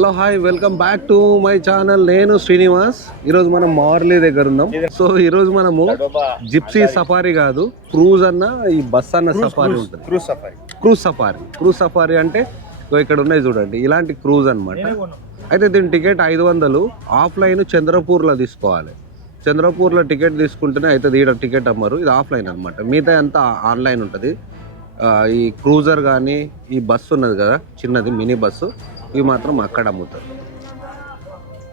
Hello hi welcome back to my channel. నేను శ్రీనివాస్. ఈరోజు మనం మార్లీ దగ్గర ఉన్నాం. సో ఈరోజు మనము జిప్సీ సఫారీ కాదు, క్రూజ్ అన్న ఈ బస్ అన్న సఫారీ ఉంటుంది. క్రూజ్ సఫారీ అంటే ఇక్కడ ఉన్నాయి చూడండి, ఇలాంటి క్రూజ్ అనమాట. అయితే దీని టికెట్ 500. ఆఫ్లైన్ చంద్రపూర్లో తీసుకోవాలి. చంద్రపూర్లో టికెట్ తీసుకుంటేనే అయితే ఈడ టికెట్ అమ్మరు. ఇది ఆఫ్లైన్ అనమాట. మిగతా అంతా ఆన్లైన్ ఉంటుంది. ఈ క్రూజర్ కానీ ఈ బస్సు ఉన్నది కదా చిన్నది మినీ బస్సు, ఇవి మాత్రం అక్కడ అమ్ముతారు.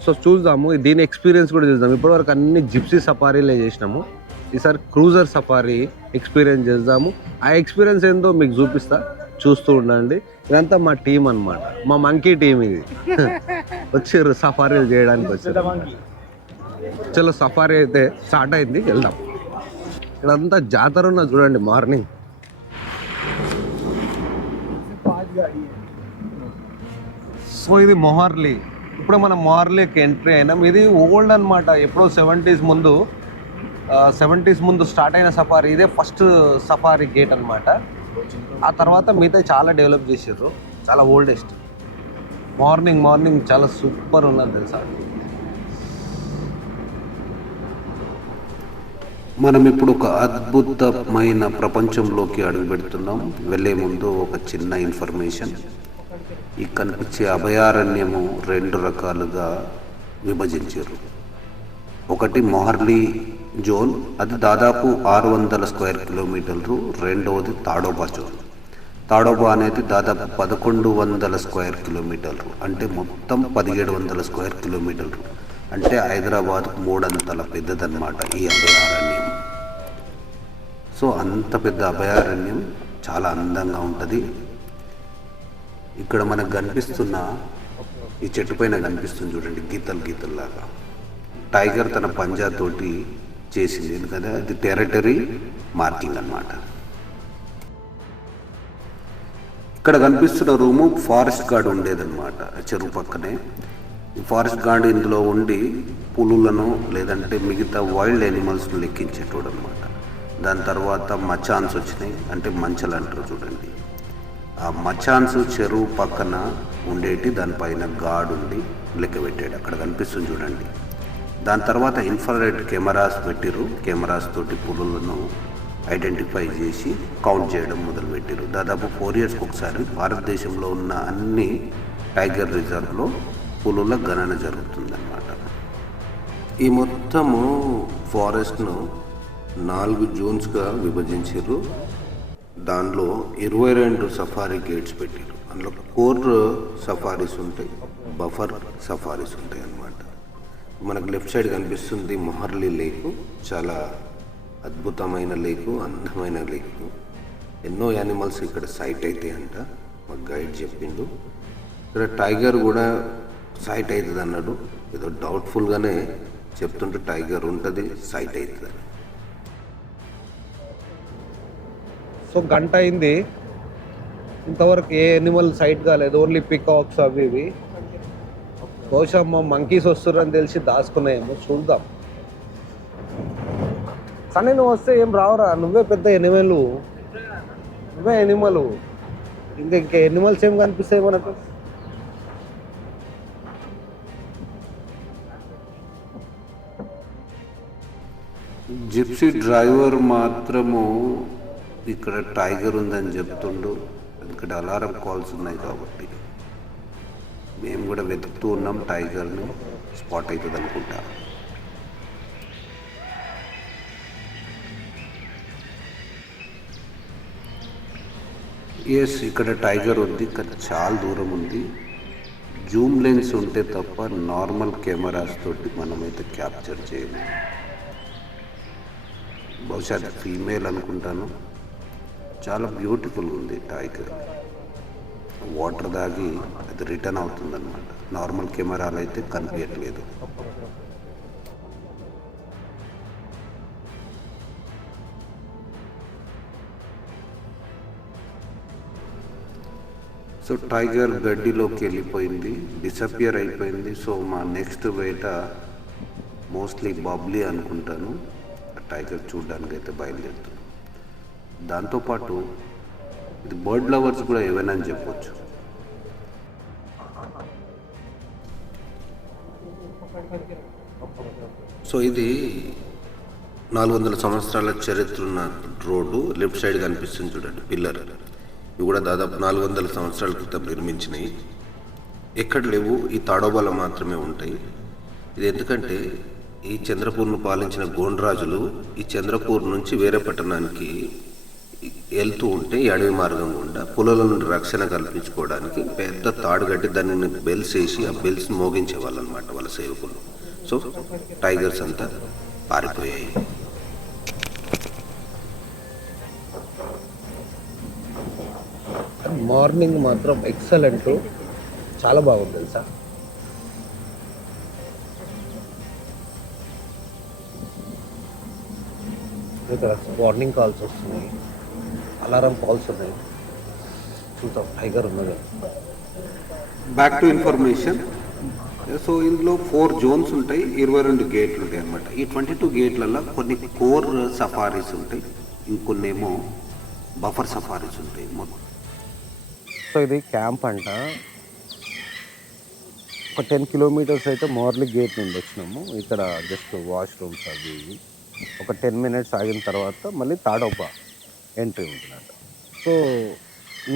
సో చూద్దాము, దీని ఎక్స్పీరియన్స్ కూడా చూద్దాం. ఇప్పటివరకు అన్ని జిప్సీ సఫారీలే చేసినాము. ఈసారి క్రూజర్ సఫారీ ఎక్స్పీరియన్స్ చేద్దాము. ఆ ఎక్స్పీరియన్స్ ఏందో మీకు చూపిస్తా, చూస్తూ ఉండండి. ఇదంతా మా టీం అనమాట, మా మంకీ టీం ఇది. వచ్చారు సఫారీలు చేయడానికి వచ్చారు. చలో సఫారీ అయితే స్టార్ట్ అయింది, వెళ్దాం. ఇదంతా జాతర ఉన్న చూడండి. మార్నింగ్ సో ఇది మొహార్లీ. ఇప్పుడు మనం మొహార్లీకి ఎంట్రీ అయినాం. ఇది ఓల్డ్ అనమాట, ఎప్పుడో 70s ముందు స్టార్ట్ అయిన సఫారీ. ఇదే ఫస్ట్ సఫారీ గేట్ అనమాట. ఆ తర్వాత మిగతా చాలా డెవలప్ చేసారు, చాలా ఓల్డెస్ట్. మార్నింగ్ చాలా సూపర్ ఉన్నది తెలుసా. మనం ఇప్పుడు ఒక అద్భుతమైన ప్రపంచంలోకి అడుగుపెడుతున్నాం. వెళ్ళే ముందు ఒక చిన్న ఇన్ఫర్మేషన్. ఈ కనిపించే అభయారణ్యము 2 రకాలుగా విభజించారు. ఒకటి మొహార్లీ జోన్, అది దాదాపు 600 స్క్వేర్ కిలోమీటర్లు. రెండవది తాడోబా జోన్. తాడోబా అనేది దాదాపు 1100 స్క్వేర్ కిలోమీటర్లు, అంటే మొత్తం 1700 స్క్వేర్ కిలోమీటర్లు. అంటే హైదరాబాద్ 3 అంతల పెద్దదన్నమాట ఈ అభయారణ్యం. సో అంత పెద్ద అభయారణ్యం చాలా అందంగా ఉంటుంది. ఇక్కడ మనకు కనిపిస్తున్న ఈ చెట్టు పైన కనిపిస్తుంది చూడండి, గీతల్లాగా. టైగర్ తన పంజాతోటి చేసింది, ఎందుకంటే అది టెరిటరీ మార్కింగ్ అన్నమాట. ఇక్కడ కనిపిస్తున్న రూము ఫారెస్ట్ గార్డ్ ఉండేదన్నమాట చెరువు పక్కనే. ఈ ఫారెస్ట్ గార్డ్ ఇందులో ఉండి పులులను లేదంటే మిగతా వైల్డ్ యానిమల్స్ను లెక్కించేటోడు అనమాట. దాని తర్వాత మచాన్స్ వచ్చినాయి, అంటే మంచలు అంటారు చూడండి. ఆ మచాన్స్ చెరువు పక్కన ఉండేటి, దానిపైన గార్డ్ ఉండి లెక్క పెట్టాడు. అక్కడ కనిపిస్తుంది చూడండి. దాని తర్వాత ఇన్ఫ్రారెడ్ కెమెరాస్ పెట్టిరు. కెమెరాస్ తోటి పులులను ఐడెంటిఫై చేసి కౌంట్ చేయడం మొదలుపెట్టారు. దాదాపు 4 yearsకి ఒకసారి భారతదేశంలో ఉన్న అన్ని టైగర్ రిజర్వ్లో పులుల గణన జరుగుతుందన్నమాట. ఈ మొత్తము ఫారెస్ట్ను 4 జోన్స్గా విభజించారు. దానిలో 22 సఫారీ గేట్స్ పెట్టారు. అందులో కోర్ సఫారీస్ ఉంటాయి, బఫర్ సఫారీస్ ఉంటాయి అన్నమాట. మనకు లెఫ్ట్ సైడ్ కనిపిస్తుంది మొహార్లీ లేకు. చాలా అద్భుతమైన లేకు, అందమైన లేకు. ఎన్నో యానిమల్స్ ఇక్కడ సైట్ అవుతాయి అంట, మాకు గైడ్ చెప్పిండు. ఇక్కడ టైగర్ కూడా సైట్ అవుతుంది అన్నాడు. ఏదో డౌట్ఫుల్గానే చెప్తుంటే టైగర్ ఉంటుంది, సైట్ అవుతుంది. సో గంట అయింది, ఇంతవరకు ఏ ఎనిమల్ సైట్ కాలేదు. ఓన్లీ పికాక్స్ అవి ఇవి. బహుశా మా మంకీస్ వస్తున్నారని తెలిసి దాచుకున్నాయేమో, చూద్దాం. కానీ నువ్వు వస్తే ఏం రావురా, నువ్వే పెద్ద ఎనిమల్, నువ్వే ఎనిమల్. ఇంకా ఎనిమల్స్ ఏం కనిపిస్తాయి మనకు? జిప్సీ డ్రైవర్ మాత్రము ఇక్కడ టైగర్ ఉందని చెప్తుండు. ఇక్కడ అలారం కాల్స్ ఉన్నాయి కాబట్టి మేము కూడా వెతుకుతూ ఉన్నాం. టైగర్ని స్పాట్ అవుతుంది అనుకుంటా. ఎస్, ఇక్కడ టైగర్ ఉంది, కానీ చాలా దూరం ఉంది. జూమ్ లెన్స్ ఉంటే తప్ప నార్మల్ కెమెరాస్ తోటి మనమైతే క్యాప్చర్ చేయము. బహుశా అది ఫీమేల్ అనుకుంటాను. చాలా బ్యూటిఫుల్ ఉంది టైగర్. వాటర్ దాగి అది రిటర్న్ అవుతుందన్నమాట. నార్మల్ కెమెరాలు అయితే కనిపించట్లేదు. సో టైగర్ గడ్డిలోకి వెళ్ళిపోయింది, డిసపియర్ అయిపోయింది. సో మా నెక్స్ట్ వేట మోస్ట్లీ బబ్లీ అనుకుంటాను. టైగర్ చూడడానికి అయితే బయలుదేరుతుంది. దాంతోపాటు ఇది బర్డ్ లవర్స్ కూడా ఏవైనా అని చెప్పొచ్చు. సో ఇది 400 సంవత్సరాల చరిత్ర ఉన్న రోడ్డు. లెఫ్ట్ సైడ్ కనిపిస్తుంది చూడండి పిల్లర్. ఇవి కూడా దాదాపు 400 సంవత్సరాల క్రితం నిర్మించినవి. ఎక్కడ లేవు, ఈ తాడోబాలో మాత్రమే ఉంటాయి. ఇది ఎందుకంటే ఈ చంద్రపూర్ను పాలించిన గోండ్రాజులు ఈ చంద్రపూర్ నుంచి వేరే పట్టణానికి వెళ్తూ ఉంటే ఈ అడవి మార్గం గుండా పొలాల నుండి రక్షణ కల్పించుకోవడానికి పెద్ద తాడు కట్టి దాన్ని బెల్స్ వేసి ఆ బెల్స్ మోగించేవాళ్ళు అనమాట వాళ్ళ సేవకులు. సో టైగర్స్ అంతా పారిపోయాయి. మార్నింగ్ మాత్రం ఎక్సలెంట్, చాలా బాగుంది తెలుసా. ఇక్కడ వార్నింగ్ కాల్స్ వస్తున్నాయి, అలారం కాల్స్ ఉన్నాయి. చూద్దాం టైగర్ ఉన్నది. Back to information. సో ఇందులో 4 జోన్స్ ఉంటాయి, 22 గేట్లు ఉంటాయి అనమాట. ఈ 22 గేట్లలో కొన్ని కోర్ సఫారీస్ ఉంటాయి, ఇంకొన్నేమో బఫర్ సఫారీస్ ఉంటాయి. సో ఇది క్యాంప్ అంట. ఒక 10 కిలోమీటర్స్ అయితే మార్లీ గేట్ నుండి వచ్చినాము. ఇక్కడ జస్ట్ వాష్రూమ్స్ అవి ఇవి. ఒక 10 మినిట్స్ ఆగిన తర్వాత మళ్ళీ తాడోబా ఎంట్రీ ఉంటుందంట. సో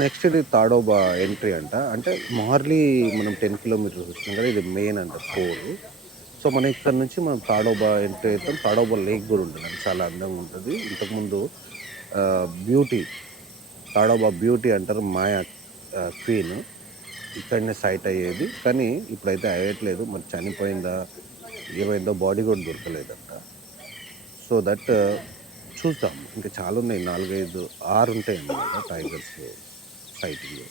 నెక్స్ట్ ఇది తాడోబా ఎంట్రీ అంట. అంటే మార్లీ మనం 10 కిలోమీటర్స్ వచ్చినాం కదా, ఇది మెయిన్ అంట 4. సో మనం ఇక్కడ నుంచి మనం తాడోబా ఎంట్రీ అవుతాం. తాడోబా లేక్ కూడా ఉంటుంది, చాలా అందంగా ఉంటుంది. ఇంతకుముందు బ్యూటీ, తాడోబా బ్యూటీ అంటారు, మాయా క్వీన్ ఇక్కడనే సైట్ అయ్యేది. కానీ ఇప్పుడైతే అయ్యట్లేదు, మరి చనిపోయిందా ఏమైందో బాడీ కూడా దొరకలేదంట. సో దట్ చూద్దాం, ఇంకా చాలా ఉన్నాయి, 4, 5, 6 ఉంటాయి అన్నమాట టైగర్స్ సైటింగ్.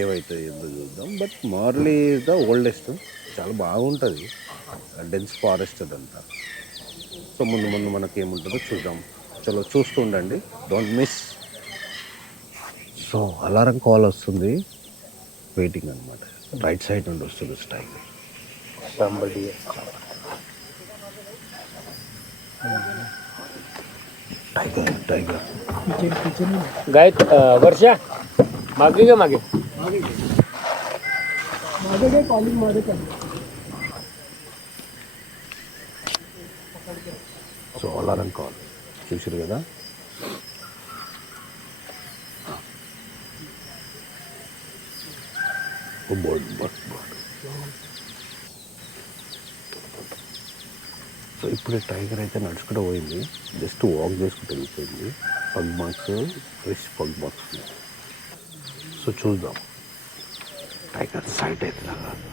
ఏవైతే ఏందో చూద్దాం. But Marley is the oldest, చాలా బాగుంటుంది, డెన్స్ ఫారెస్ట్ అదంతా. సో ముందు ముందు మనకి ఏముంటుందో చూద్దాం. చలో చూస్తూ ఉండండి, don't miss. So alarm call వస్తుంది, వెయిటింగ్ అనమాట. రైట్ సైడ్ నుండి వస్తుంది టైగర్. टाइगर टाइगर गाय वर्षा मागे का मागे मागे काय कॉलिंग मागे సో అలారం కాల్ చూసారు కదా. Board board board. సో ఇప్పుడు టైగర్ అయితే నడుచుకుంటూ పోయింది, జస్ట్ వాక్ చేసుకుంటూ వెళ్ళిపోయింది. Pug marks, fresh pug marks. So చూద్దాం టైగర్ సైట్ అవుతుందా కాదు.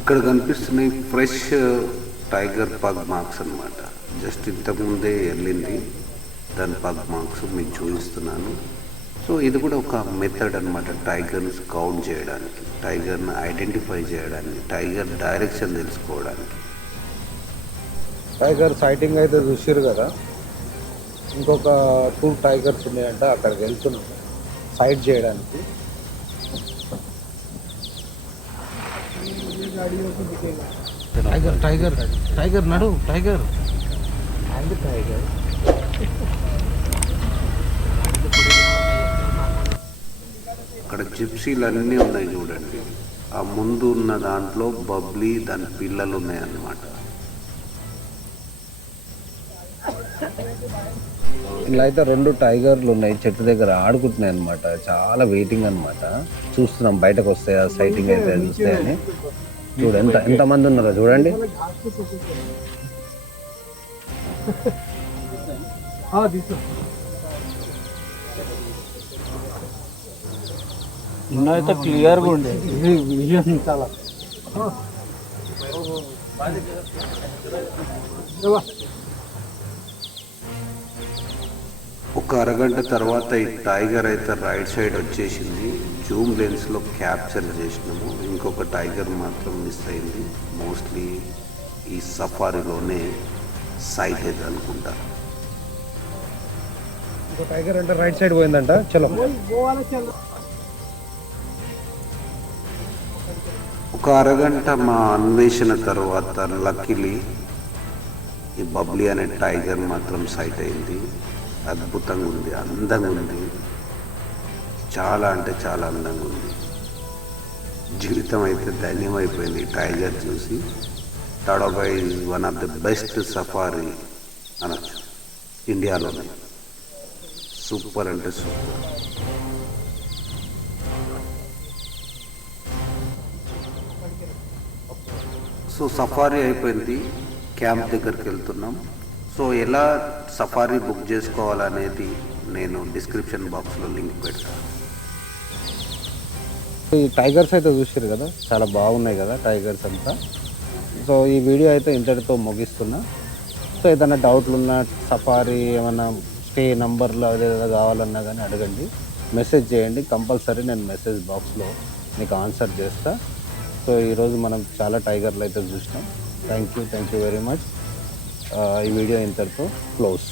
ఇక్కడ కనిపిస్తున్నాయి ఫ్రెష్ టైగర్ పగ్ మార్క్స్ అనమాట. జస్ట్ ఇంతకుముందే వెళ్ళింది, దాని పగ్ మార్క్స్ మీకు చూపిస్తున్నాను. సో ఇది కూడా ఒక మెథడ్ అనమాట, టైగర్ని కౌంట్ చేయడానికి, టైగర్ని ఐడెంటిఫై చేయడానికి, టైగర్ డైరెక్షన్ తెలుసుకోవడానికి. టైగర్ సైటింగ్ అయితే చూసారు కదా. ఇంకొక 2 టైగర్స్ ఉన్నాయంట, అక్కడికి వెళ్తున్నాం సైట్ చేయడానికి. टाइगर टाइगर टाइगर नडू टाइगर एंड टाइगर అక్కడ జిప్సీలు అన్నీ ఉన్నాయి చూడండి. ఆ ముందు ఉన్న దాంట్లో బబ్లీ, దాని పిల్లలు ఉన్నాయన్నమాట. ఇలా అయితే 2 టైగర్లు ఉన్నాయి, చెట్టు దగ్గర ఆడుకుంటున్నాయి అనమాట. చాలా వెయిటింగ్ అనమాట, చూస్తున్నాం బయటకు వస్తాయా సైటింగ్ అయితే చూస్తాయని. చూడు ఎంతమంది ఉన్నారో చూడండి. అయితే క్లియర్గా ఉండేది విజన్ చాలా. ఒక అరగంట తర్వాత ఈ టైగర్ అయితే రైట్ సైడ్ వచ్చేసింది. జూమ్ లెన్స్లో క్యాప్చర్ చేసినాము. ఇంకొక టైగర్ మాత్రం మిస్ అయింది. మోస్ట్లీ ఈ సఫారీలోనే సైట్ అయితే అనుకుంటా. టైగర్ అంటే రైట్ సైడ్ పోయిందంట. చలో. ఒక అరగంట మా అన్వేషణ తర్వాత లక్కీలీ ఈ బబ్లీ అనే టైగర్ మాత్రం సైట్ అయింది. అద్భుతంగా ఉంది, అందంగా ఉంది, చాలా అంటే చాలా అందంగా ఉంది. జీవితం అయితే ధన్యమైపోయింది ఈ టైగర్ చూసి. Tadoba is one of the best safari అనొచ్చు ఇండియాలోనే. సూపర్ అంటే సూపర్. సో సఫారీ అయిపోయింది, క్యాంప్ దగ్గరికి వెళ్తున్నాం. సో ఎలా సఫారీ బుక్ చేసుకోవాలనేది నేను డిస్క్రిప్షన్ బాక్స్లో లింక్ పెడతాను. ఈ టైగర్స్ అయితే చూసారు కదా, చాలా బాగున్నాయి కదా టైగర్స్ అంతా. సో ఈ వీడియో అయితే ఇంతటితో ముగిస్తున్నా. సో ఏదైనా డౌట్లు ఉన్నా, సఫారీ ఏమన్నా స్టే నంబర్లు అదేదో కావాలన్నా కానీ అడగండి, మెసేజ్ చేయండి. కంపల్సరీ నేను మెసేజ్ బాక్స్లో మీకు ఆన్సర్ చేస్తా. సో ఈరోజు మనం చాలా టైగర్లు అయితే చూసినాం. Thank you very much. ఈ వీడియో ఇంతటితో క్లోజ్.